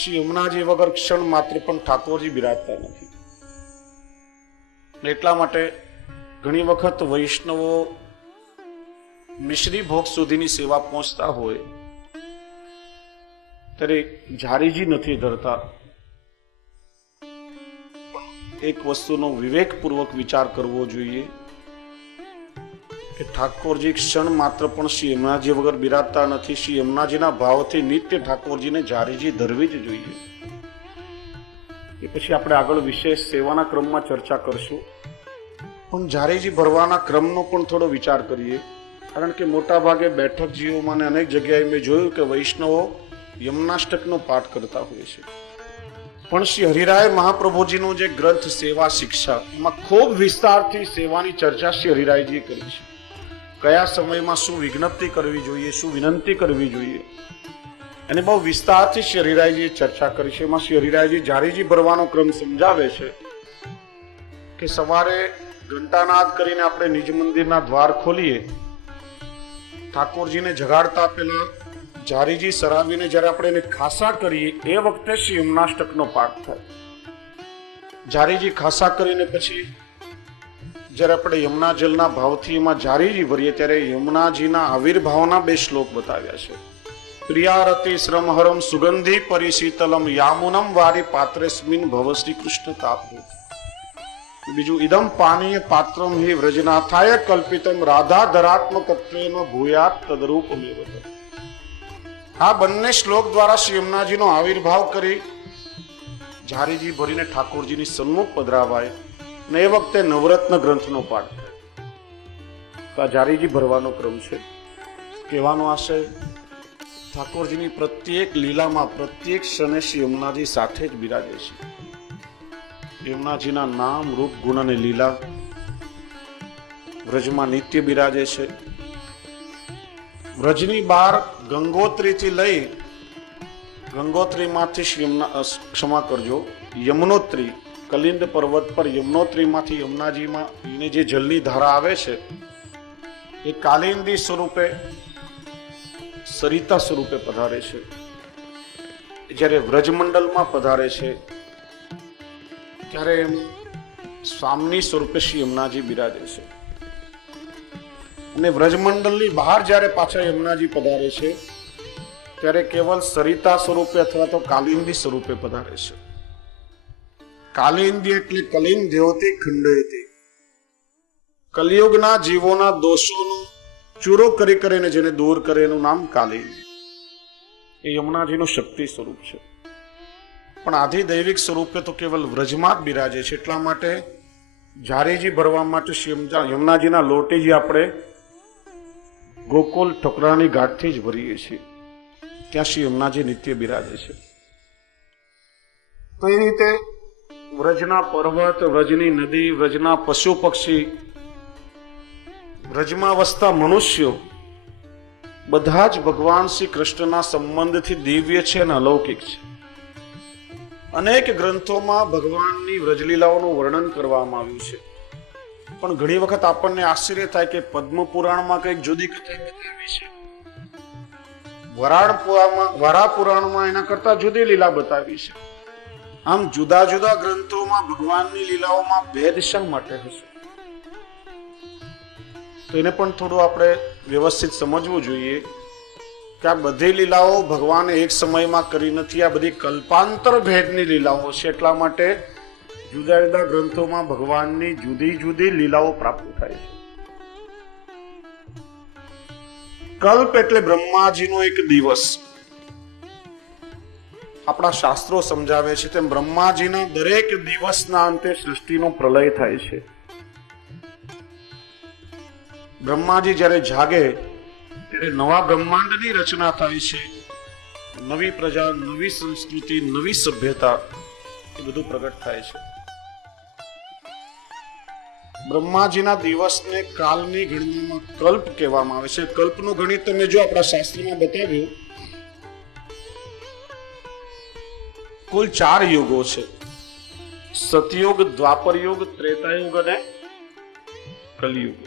શ્રી યમુનાજી વગર ક્ષણ માત્ર પણ ઠાકોરજી બિરાજતા નથી. એટલા માટે ઘણી વખત વૈષ્ણવો મિશ્રી ભોગ સુધીની સેવા પહોંચતા હોય ત્યારે ઝારીજી નથી ધરતા. એક વસ્તુનો વિવેકપૂર્વક વિચાર કરવો જોઈએ કે ઠાકોરજી ક્ષણ માત્ર પણ શ્રી યમુનાજી વગર બિરાજતા નથી. શ્રી યમુનાજીના ભાવથી નિત્ય ઠાકોરજીને ઝારીજી ધરવી જ જોઈએ. એ પછી આપણે આગળ વિશેષ સેવાના ક્રમમાં ચર્ચા કરશું, પણ ઝારીજી ભરવાના ક્રમનો પણ થોડો વિચાર કરીએ. કારણ કે મોટા ભાગે બેઠક જીવોમાં અનેક જગ્યાએ મેં જોયું કે વૈષ્ણવો યમુનાષ્ટકનો પાઠ કરતા હોય છે, પણ શ્રી હરિરાય મહાપ્રભુજીનો જે ગ્રંથ સેવા શિક્ષા, એમાં ખૂબ વિસ્તારથી સેવાની ચર્ચા શ્રી હરિરાયજીએ કરી છે. કયા સમયમાં શું વિજ્ઞપ્તિ કરવી જોઈએ, શું વિનંતી કરવી જોઈએ, અને બહુ વિસ્તારથી શ્રી હરિરાયજીએ ચર્ચા કરી છે. એમાં શ્રી હરિરાયજી ઝારીજી ભરવાનો ક્રમ સમજાવે છે કે સવારે ઘંટાનાદ કરીને આપણે નિજ મંદિરના દ્વાર ખોલીએ, ઠાકોરજીને જગાડતા પહેલા ઝારીજી સરાવીને જ્યારે આપણે એને ખાસા કરીએ એ વખતે શ્રી યમુનાષ્ટકનો પાઠ થાય. ઝારીજી ખાસા કરીને પછી જ્યારે આપણે યમુના જલના ભાવથી એમાં ઝારીજી ભરીએ ત્યારે યમુનાજીના આવિર્ભાવના 2 શ્લોક બતાવ્યા છે. પ્રિયારતિ શ્રમહરમ સુગંધી પરિશીતલમ યામુનમ વારી પાત્રેસ્મિન ભવ શ્રી કૃષ્ણ તાપરૂપ. બીજું ઇદમ પાનીય પાત્રમ હિ વ્રજનાથાય કલ્પિતમ રાધા ધરાત્મકત્વેન ભૂયાત તદરૂપમેવ. આ બંને શ્લોક દ્વારા શ્રી યમુનાજીનો આવિર્ભાવ કરી ઝારીજી ભરીને ઠાકોરજીની સન્મુખ પધરાવાય ને એ વખતે નવરત્ન ગ્રંથનો પાઠ થાય. તો આ ઝારીજી ભરવાનો ક્રમ છે. કહેવાનો આશય, ઠાકોરજીની પ્રત્યેક લીલામાં પ્રત્યેક ક્ષણે શ્રી યમુનાજી સાથે જ બિરાજે છે. યમુનાજીના નામ, રૂપ, ગુણ અને લીલા વ્રજમાં નિત્ય બિરાજે છે. વ્રજની બહાર ગંગોત્રીથી લઈ, ગંગોત્રીમાંથી ક્ષમા કરજો, યમુનોત્રી, કલિંદ પર્વત પર યમુનોત્રીમાંથી યમુનાજીમાં જે જલની ધારા આવે છે એ કાલિંદી સ્વરૂપે, સરિતા સ્વરૂપે પધારે છે. જ્યારે વ્રજમંડલમાં પધારે છે ત્યારે સ્વામી સ્વરૂપે શ્રી યમુનાજી બિરાજે છે. અને વ્રજમંડલની બહાર જ્યારે પાછા યમુનાજી પધારે છે ત્યારે કેવલ સરિતા સ્વરૂપે અથવા તો કાલિંદી સ્વરૂપે પધારે છે. કાલિંદી એટલે કલિંગ દેવતી ખંડયતી, કલિયુગના જીવોના દોષોનો ચૂરો કરી કરીને જેને દૂર કરે એનું નામ કાલિંદી. એ યમુનાજીનું શક્તિ સ્વરૂપ છે, પણ આધિદૈવિક સ્વરૂપે તો કેવલ વ્રજમાં જ બિરાજે છે. એટલા માટે ઝારીજી ભરવા માટે યમુનાજીના લોટેજી આપણે ગોકુલ ઠોકરાની ઘાટથી જ ભરીએ છીએ. ત્યાં શ્રી યમુનાજી નિત્ય બિરાજે છે. તો એ રીતે વ્રજના પર્વત, વ્રજની નદી, વ્રજના પશુ પક્ષી, વ્રજમાં વસતા મનુષ્યો બધા જ ભગવાન શ્રી કૃષ્ણના સંબંધથી દિવ્ય છે અને અલૌકિક છે. અનેક ગ્રંથોમાં ભગવાનની વ્રજલીલાઓનું વર્ણન કરવામાં આવ્યું છે, પણ ઘણી વખત આપણને આશ્ચર્ય થાય કે પદ્મ પુરાણમાં કંઈક જુદી કથા બતાવી છે, વરાહ પુરાણમાં એના કરતા જુદી લીલા બતાવી છે. આમ જુદા જુદા ગ્રંથોમાં ભગવાનની લીલાઓમાં ભેદ શા માટે હશે? તો એને પણ થોડું આપણે વ્યવસ્થિત સમજવું જોઈએ કે આ બધી લીલાઓ ભગવાને એક સમયમાં કરી નથી. આ બધી કલ્પાંતર ભેદની લીલાઓ છે. એટલા માટે જુદા જુદા ગ્રંથોમાં ભગવાનની જુદી જુદી લીલાઓ પ્રાપ્ત થાય છે. કલ્પ એટલે બ્રહ્માજીનો એક દિવસ. આપણા શાસ્ત્રો સમજાવે છે તેમ બ્રહ્માજીના દરેક દિવસના અંતે સૃષ્ટિનો પ્રલય થાય છે. બ્રહ્માજી જ્યારે જાગે ત્યારે નવા બ્રહ્માંડની રચના થાય છે. નવી પ્રજા, નવી સંસ્કૃતિ, નવી સભ્યતા, એ બધું પ્રગટ થાય છે. બ્રહ્માજીના દિવસને કાલની ગણનામાં કલ્પ કહેવામાં આવે છે. કલ્પનું ગણિત તમે જો આપણા શાસ્ત્રમાં બતાવ્યું, કુલ 4 યુગો છે: સતયુગ, દ્વાપર યુગ, ત્રેતાયુગ અને કલયુગ.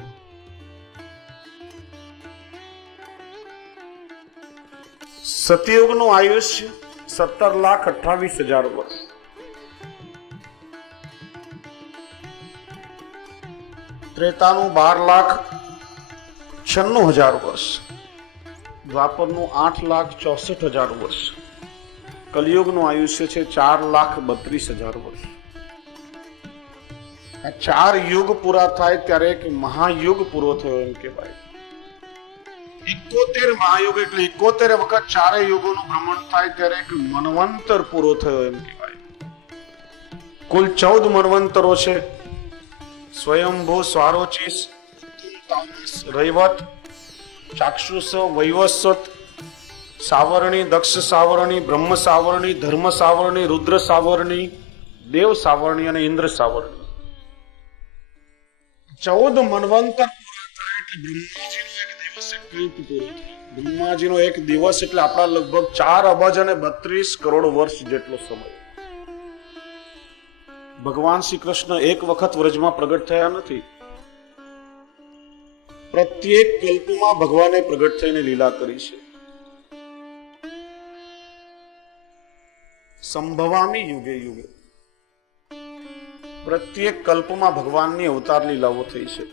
સતયુગનું આયુષ્ય 17,28,000 વર્ષ, ત્રેતાનું 12,96,000 વર્ષ, દ્વાપરનું 8,64,000 વર્ષ, કલિયુગનું આયુષ્ય છે 4,32,000 વર્ષ. આ 4 યુગ પૂરા થાય ત્યારે એક મહાયુગ પૂરો થયો એમ કહેવાય. 71 મહાયુગ એટલે 71 વખત 4 યુગોનું ભ્રમણ થાય ત્યારે એક મન્વંતર પૂરો થયો એમ કહેવાય. કુલ 14 મન્વંતરો છે. સ્વયંભૂ, સ્વારોચિસ, રૈવત, ચાક્ષુષ, વૈવસ્વત, સાવરણી, દક્ષ સાવરણી, બ્રહ્મ સાવરણી, ધર્મ સાવરણી, રુદ્ર સાવરણી, દેવ સાવરણી અને ઇન્દ્ર સાવરણી. 14 મન્વંતર પૂરા થાય એટલે બ્રહ્માજીનો એક દિવસ એટલે આપણા લગભગ 4 અબજ અને 32 કરોડ વર્ષ જેટલો સમય. ભગવાન શ્રી કૃષ્ણ એક વખત વ્રજમાં પ્રગટ થયા નથી. પ્રત્યેક કલ્પમાં ભગવાને પ્રગટ થઈને લીલા કરી છે. સંભવામી યુગે યુગે, પ્રત્યેક કલ્પમાં ભગવાનની અવતાર લીલાઓ થઈ છે.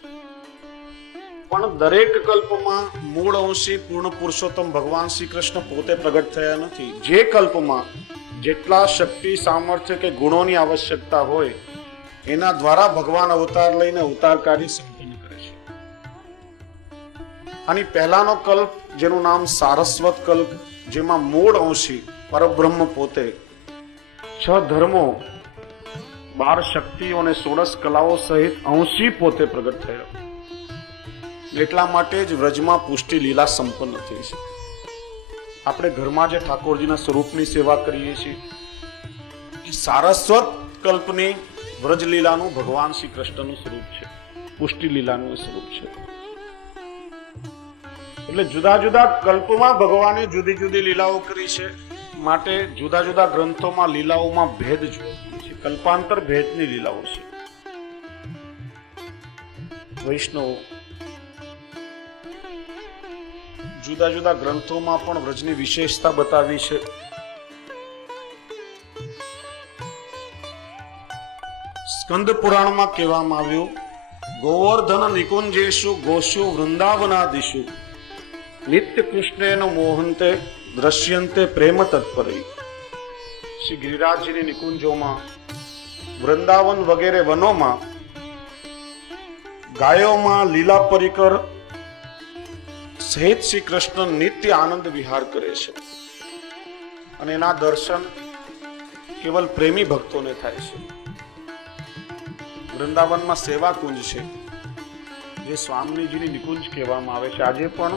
પણ દરેક કલ્પમાં મૂળ અંશી પૂર્ણ પુરુષોત્તમ ભગવાન શ્રી કૃષ્ણ પોતે પ્રગટ થયા નથી. જે કલ્પમાં જેટલા શક્તિ, સામર્થ્ય કે ગુણોની આવશ્યકતા હોય એના દ્વારા ભગવાન અવતાર લઈને અવતાર કાર્ય સંપન્ન કરે છે. આની પહેલાનો કલ્પ જેનું નામ સારસ્વત કલ્પ, જેમાં મૂળ અંશી પરબ્રહ્મ પોતે 6 ધર્મો, 12 શક્તિઓ અને 16 કલાઓ સહિત અંશી પોતે પ્રગટ થયો. એટલા માટે જ વ્રજમાં પુષ્ટિ લીલા સંપન્ન થઈ છે. આપણે ઘરમાં જે ઠાકોરજીના સ્વરૂપની સેવા કરીએ છીએ એ સારસ્વત કલ્પની વ્રજ લીલાનું ભગવાન શ્રી કૃષ્ણનું સ્વરૂપ છે, પુષ્ટિ લીલાનું સ્વરૂપ છે. એટલે જુદા જુદા કલ્પમાં ભગવાને જુદી જુદી લીલાઓ કરી છે. માટે જુદા જુદા ગ્રંથોમાં લીલાઓમાં ભેદ જોવા મળે છે. કલ્પાંતર ભેદની લીલાઓ છે. વૈષ્ણવ જુદા જુદા ગ્રંથોમાં પણ વ્રજની વિશેષતા બતાવી છે. સ્કંદ પુરાણમાં કહેવામાં આવ્યું, ગોવર્ધન નિકુંજેશુ ગોષુ વૃંદાવનાદિશુ નિત્ય કૃષ્ણેન મોહંતે દ્રશ્યંતે પ્રેમ તત્પરી. શ્રી ગિરિરાજજીની નિકુંજોમાં, વૃંદાવન વગેરે વનોમાં, ગાયોમાં લીલા પરિકર સહિત શ્રી કૃષ્ણ નિત્ય આનંદ વિહાર કરે છે. અને એના દર્શન કેવલ પ્રેમી ભક્તોને થાય છે. વૃંદાવનમાં સેવા કુંજ છે, જે સ્વામીજીની નિકુંજ કહેવામાં આવે છે. આજે પણ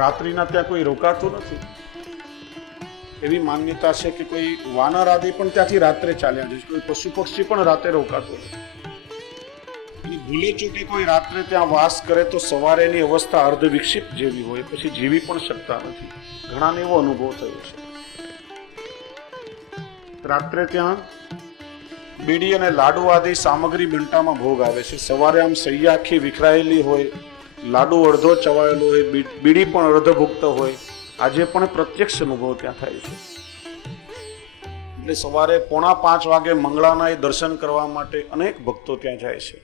રાત્રિના ત્યાં કોઈ રોકાતું નથી. એવી માન્યતા છે કે કોઈ વાનર આદિ પણ ત્યાંથી રાત્રે ચાલ્યા જાય છે. કોઈ પશુ પક્ષી પણ રાત્રે રોકાતું નથી. ભૂલે ચૂકે કોઈ રાત્રે ત્યાં વાસ કરે તો સવારે એની અવસ્થા અર્ધ વિક્ષિપ્ત જેવી હોય, પછી જીવી પણ શકતા નથી. ઘણાને એવો અનુભવ થયો છે. રાત્રે ત્યાં બીડી અને લાડુ આદિ સામગ્રી બંટામાં ભોગ આવે છે. સવારે આમ સૈયા આખી વિખરાયેલી હોય, લાડુ અડધો ચવાયેલો હોય, બીડી પણ અડધો ભૂખતો હોય. આજે પણ પ્રત્યક્ષ અનુભવ ત્યાં થાય છે. એટલે સવારે 4:45 વાગે મંગળાના એ દર્શન કરવા માટે અનેક ભક્તો ત્યાં જાય છે.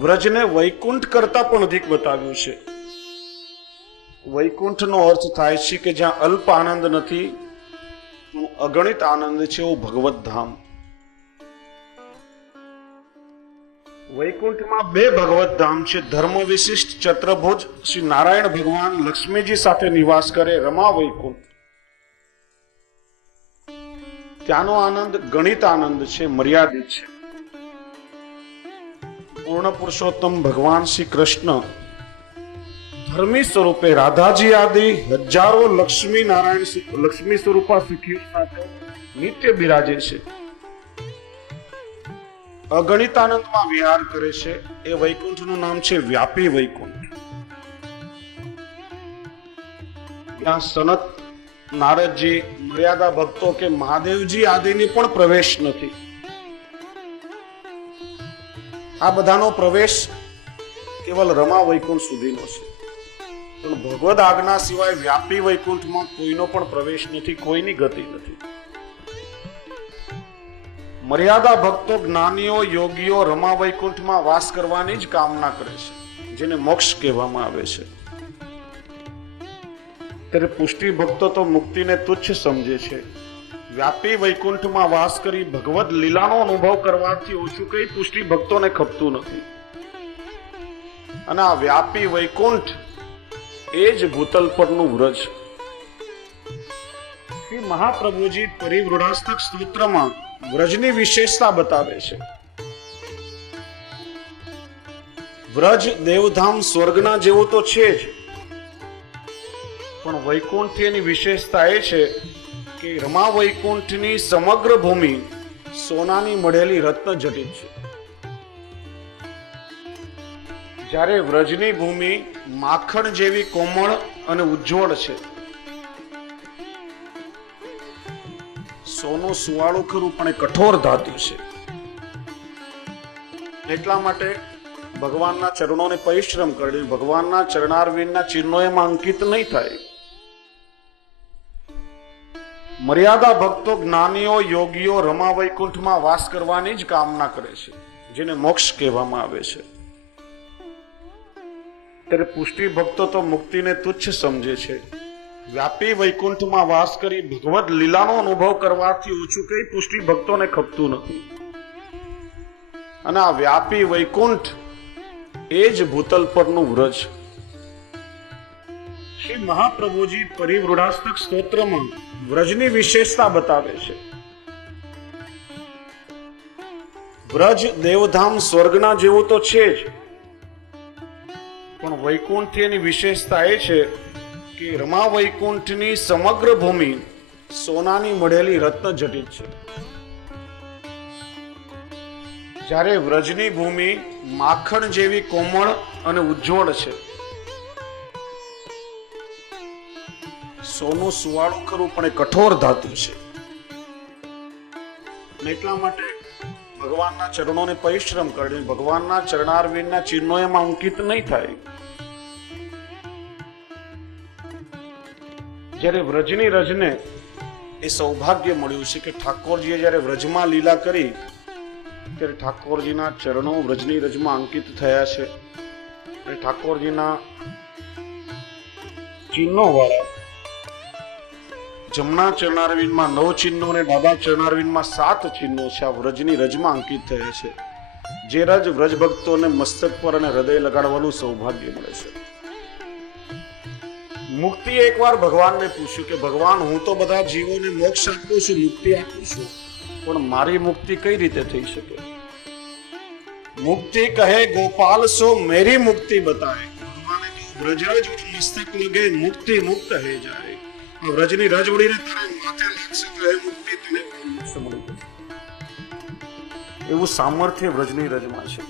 વ્રજને વૈકુંઠ કરતા પણ અધિક બતાવ્યું છે. વૈકુંઠનો અર્થ થાય છે કે જ્યાં અલ્પ આનંદ નથી, અગણિત આનંદ છે, એવું ભગવત ધામ. વૈકુંઠમાં 2 ભગવત ધામ છે. ધર્મ વિશિષ્ટ ચત્રભુજ શ્રી નારાયણ ભગવાન લક્ષ્મીજી સાથે નિવાસ કરે, રમા વૈકુંઠ. ત્યાંનો આનંદ ગણિત આનંદ છે, મર્યાદિત છે. પૂર્ણ પુરુષોત્તમ ભગવાન શ્રી કૃષ્ણ ધર્મી સ્વરૂપે રાધાજી આદિ હજારો લક્ષ્મી સ્વરૂપા સખીઓ સાથે નિત્ય બિરાજે છે. અગણિત આનંદમાં વિહાર કરે છે. એ વૈકુંઠનું નામ છે વ્યાપી વૈકુંઠ. ત્યાં સનત, નારદજી, મર્યાદા ભક્તો કે મહાદેવજી આદિની પણ પ્રવેશ નથી. આ બધાનો પ્રવેશ કેવલ રમા વૈકુંઠ સુધીનો છે. પણ ભગવદ આજ્ઞા સિવાય વ્યાપી વૈકુંઠમાં કોઈનો પણ પ્રવેશ નથી, કોઈની ગતિ નથી. મર્યાદા ભક્તો, જ્ઞાનીઓ, યોગીઓ રમા વૈકુંઠમાં વાસ કરવાની જ કામના કરે છે, જેને મોક્ષ કહેવામાં આવે છે. ત્યારે પુષ્ટિ ભક્તો તો મુક્તિને તુચ્છ સમજે છે. વ્યાપી વૈકુંઠમાં વાસ કરી ભગવદ લીલાનો અનુભવ કરવાથી ઓછું કઈ પુષ્ટિ ભક્તોને ખપતું નથી. અને આ વ્યાપી વૈકુંઠ એ જ ભૂતલ પરનું વ્રજ. શ્રી મહાપ્રભુજી પરિવૃઢાષ્ટક સ્તોત્રમાં વ્રજની વિશેષતા બતાવે છે. વ્રજ દેવધામ સ્વર્ગના જેવું તો છે જ, પણ વૈકુંઠ એની વિશેષતા એ છે કે રમા વૈકુંઠની સમગ્ર ભૂમિ સોનાની મઢેલી રત્ન જટિત છે, જ્યારે વ્રજની ભૂમિ માખણ જેવી કોમળ અને ઉજ્જવળ છે. સોનું સુવાળું ખરું પણ એ કઠોર ધાતુ છે. એટલા માટે ભગવાનના ચરણોને પરિશ્રમ કરી ભગવાનના ચરણારવિંદના ચિહ્નો એમાં અંકિત નહીં થાય. મર્યાદા ભક્તો, જ્ઞાનીઓ, યોગીઓ રમા વૈકુંઠમાં વાસ કરવાની જ કામના કરે છે, જેને મોક્ષ કહેવામાં આવે છે. ત્યારે પુષ્ટિ ભક્તો તો મુક્તિને તુચ્છ સમજે છે. વ્યાપી વૈકુંઠમાં વાસ કરી ભગવદ લીલાનો અનુભવ કરવાથી ઓછું કઈ પુષ્ટિ ભક્તોને ખપતું નથી. અને આ વ્યાપી વૈકુંઠ એ જ ભૂતલ પરનું વ્રજ. શ્રી મહાપ્રભુજી પરિવૃઢાષ્ટક સ્તોત્રમાં વ્રજની વિશેષતા બતાવે છે. વ્રજ દેવધામ સ્વર્ગના જેવું તો છે જ, પણ વૈકુંઠ એની વિશેષતા એ છે કે રમા વૈકુંઠની સમગ્ર ભૂમિ સોનાની મઢેલી રત્ન જટિત છે, જ્યારે વ્રજની ભૂમિ માખણ જેવી કોમળ અને ઉજ્જવળ છે. સોનું સુવાળું ખરું પણ એ કઠોર ધાતુ છે. એટલા માટે ભગવાનના ચરણોને પરિશ્રમ કરી ભગવાનના ચરણારવિંદના ચિહ્નો એમાં અંકિત નહીં થાય. જ્યારે વ્રજની રજને એ સૌભાગ્ય મળ્યું છે કે ઠાકોરજીએ જ્યારે વ્રજમાં લીલા કરી ત્યારે ઠાકોરજીના ચરણો વ્રજની રજમાં અંકિત થયા છે. અને ઠાકોરજીના ચિહ્નો વાળા જમણા ચરણારવિંદમાં 9 ચિહ્નો અને ડાબા ચરણારવિંદમાં 7 ચિહ્નો છે. આ વ્રજની રજમાં અંકિત થયા છે. જે રજ વ્રજ ભક્તોને મસ્તક પર અને હૃદય લગાડવાનું સૌભાગ્ય મળે છે. મુક્તિ એકવાર ભગવાનને પૂછ્યું કે ભગવાન, હું તો બધા જીવોને મોક્ષ આપું છું, મુક્તિ આપું છું, પણ મારી મુક્તિ કઈ રીતે થઈ શકે? મુક્તિ કહે ગોપાલ સો મેરી મુક્તિ બતાए. ભગવાને વ્રજરાજ મસ્તક લગે મુક્તિ મુક્ત હે જાય. વ્રજની રજ ઉડીને તારા માથે લાગશે તો એ મુક્તિ તને મોક્ષ મળી જશે. એવું સામર્થ્ય વ્રજની રજમાં છે.